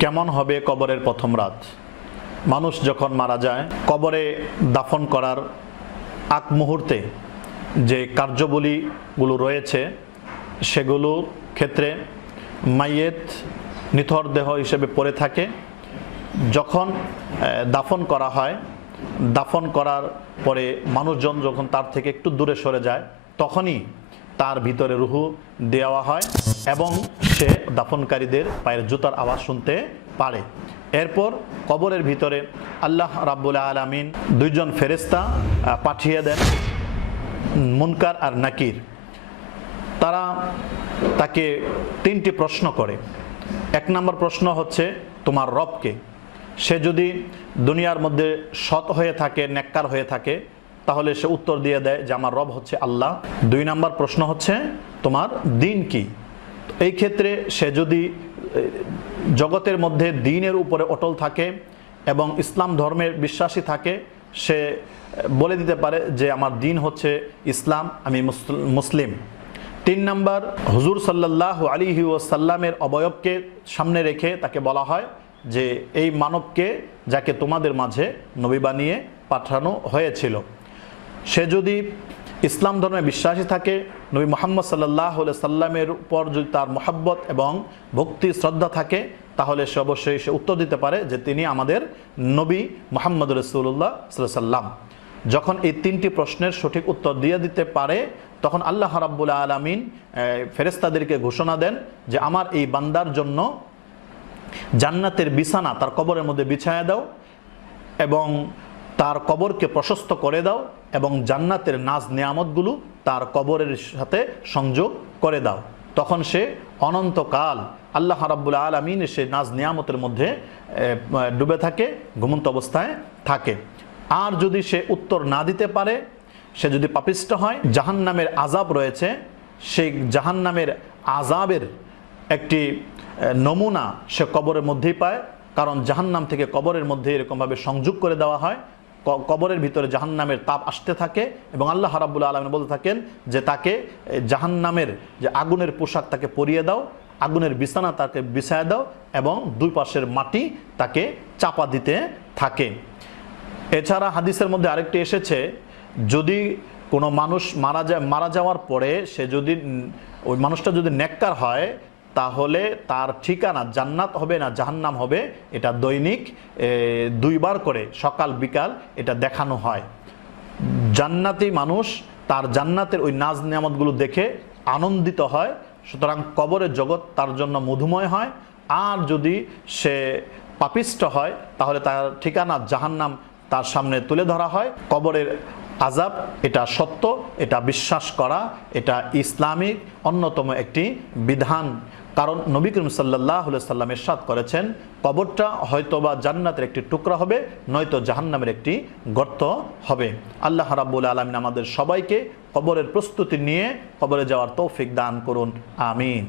কেমন হবে কবরের প্রথম রাত? মানুষ যখন মারা যায়, কবরে দাফন করার আগ মুহূর্তে যে কার্যাবলীগুলো রয়েছে সেগুলোর ক্ষেত্রে মাইয়েত নিথর দেহ হিসেবে পড়ে থাকে। যখন দাফন করা হয়, দাফন করার পরে মানুষজন যখন তার থেকে একটু দূরে সরে যায় তখনই তার ভিতরে রুহু দেওয়া হয় এবং সে দাফনকারীদের পায়ের জুতার আওয়াজ শুনতে পারে। এরপর কবরের ভিতরে আল্লাহ রাব্বুল আলামিন দুইজন ফেরেশতা পাঠিয়ে দেন, মুনকার আর নাকির। তারা তাকে তিনটি প্রশ্ন করে। এক নম্বর প্রশ্ন হচ্ছে, তোমার রবকে? সে যদি দুনিয়ার মধ্যে সৎ হয়ে থাকে, নেককার হয়ে থাকে, তাহলে সে উত্তর দিয়ে দেয় যে আমার রব হচ্ছে আল্লাহ। দুই নম্বর প্রশ্ন হচ্ছে, তোমার দিন কি? এই ক্ষেত্রে সে যদি জগতের মধ্যে দিনের উপরে অটল থাকে এবং ইসলাম ধর্মের বিশ্বাসী থাকে, সে বলে দিতে পারে যে আমার দিন হচ্ছে ইসলাম, আমি মুসলিম। তিন নম্বর, হুজুর সাল্লাল্লাহু আলাইহি ওয়াসাল্লামের অবয়বকে সামনে রেখে তাকে বলা হয় যে এই মানবকে, যাকে তোমাদের মাঝে নবী বানিয়ে পাঠানো হয়েছিল। সে যদি ইসলাম ধর্মে বিশ্বাসী থাকে, নবী মুহাম্মদ সাল্লাল্লাহু আলাইহি সাল্লামের উপর যদি তার মহব্বত এবং ভক্তি শ্রদ্ধা থাকে, তাহলে সে অবশ্যই সে উত্তর দিতে পারে যে তিনি আমাদের নবী মুহাম্মদ রাসূলুল্লাহ সাল্লাল্লাহু আলাইহি সাল্লাম। যখন এই তিনটি প্রশ্নের সঠিক উত্তর দিয়ে দিতে পারে, তখন আল্লাহ রাব্বুল আলামিন ফেরেশতাদেরকে ঘোষণা দেন যে আমার এই বান্দার জন্য জান্নাতের বিছানা তার কবরের মধ্যে বিছায়া দাও এবং তার কবরকে প্রশস্ত করে দাও এবং জান্নাতের নাজ নিয়ামতগুলো তার কবরের সাথে সংযোগ করে দাও। তখন সে অনন্তকাল আল্লাহ রাব্বুল আলামিন সে নাজ নিয়ামতের মধ্যে ডুবে থাকে, ঘুমন্ত অবস্থায় থাকে। আর যদি সে উত্তর না দিতে পারে, সে যদি পাপিষ্ঠ হয়, জাহান্নামের আযাব রয়েছে, সেই জাহান্নামের আযাবের একটি নমুনা সে কবরের মধ্যেই পায়। কারণ জাহান্নাম থেকে কবরের মধ্যে এরকমভাবে সংযোগ করে দেওয়া হয়, কবরের ভিতরে জাহান্নামের তাপ আসতে থাকে এবং আল্লাহ রাব্বুল আলামিন বলতে থাকেন যে তাকে জাহান্নামের যে আগুনের পোশাক তাকে পরিয়ে দাও, আগুনের বিছানা তাকে বিছায় দাও এবং দুই পাশের মাটি তাকে চাপা দিতে থাকে। এছাড়া হাদিসের মধ্যে আরেকটি এসেছে, যদি কোনো মানুষ মারা যাওয়ার পরে সে যদি ওই মানুষটা যদি নেককার হয়, তাহলে তার ঠিকানা জান্নাত হবে না জাহান্নাম হবে, এটা দৈনিক দুইবার করে সকাল বিকাল এটা দেখানো হয়। জান্নাতি মানুষ তার জান্নাতের ওই নাজ নিয়ামতগুলো দেখে আনন্দিত হয়, সুতরাং কবরের জগৎ তার জন্য মধুময় হয়। আর যদি সে পাপিষ্ঠ হয়, তাহলে তার ঠিকানা জাহান্নাম তার সামনে তুলে ধরা হয়। কবরের আযাব এটা সত্য, এটা বিশ্বাস করা, এটা ইসলামিক অন্যতম একটি বিধান। কারণ নবী করিম সাল্লাল্লাহু আলাইহি সাল্লাম ইরশাদ করেছেন, কবরটা হয়তোবা জান্নাতের একটি টুকরা হবে, নয়তো জাহান্নামের একটি গর্ত হবে। আল্লাহ রাব্বুল আলামিন আমাদের সবাইকে কবরের প্রস্তুতি নিয়ে কবরে যাওয়ার তৌফিক দান করুন, আমিন।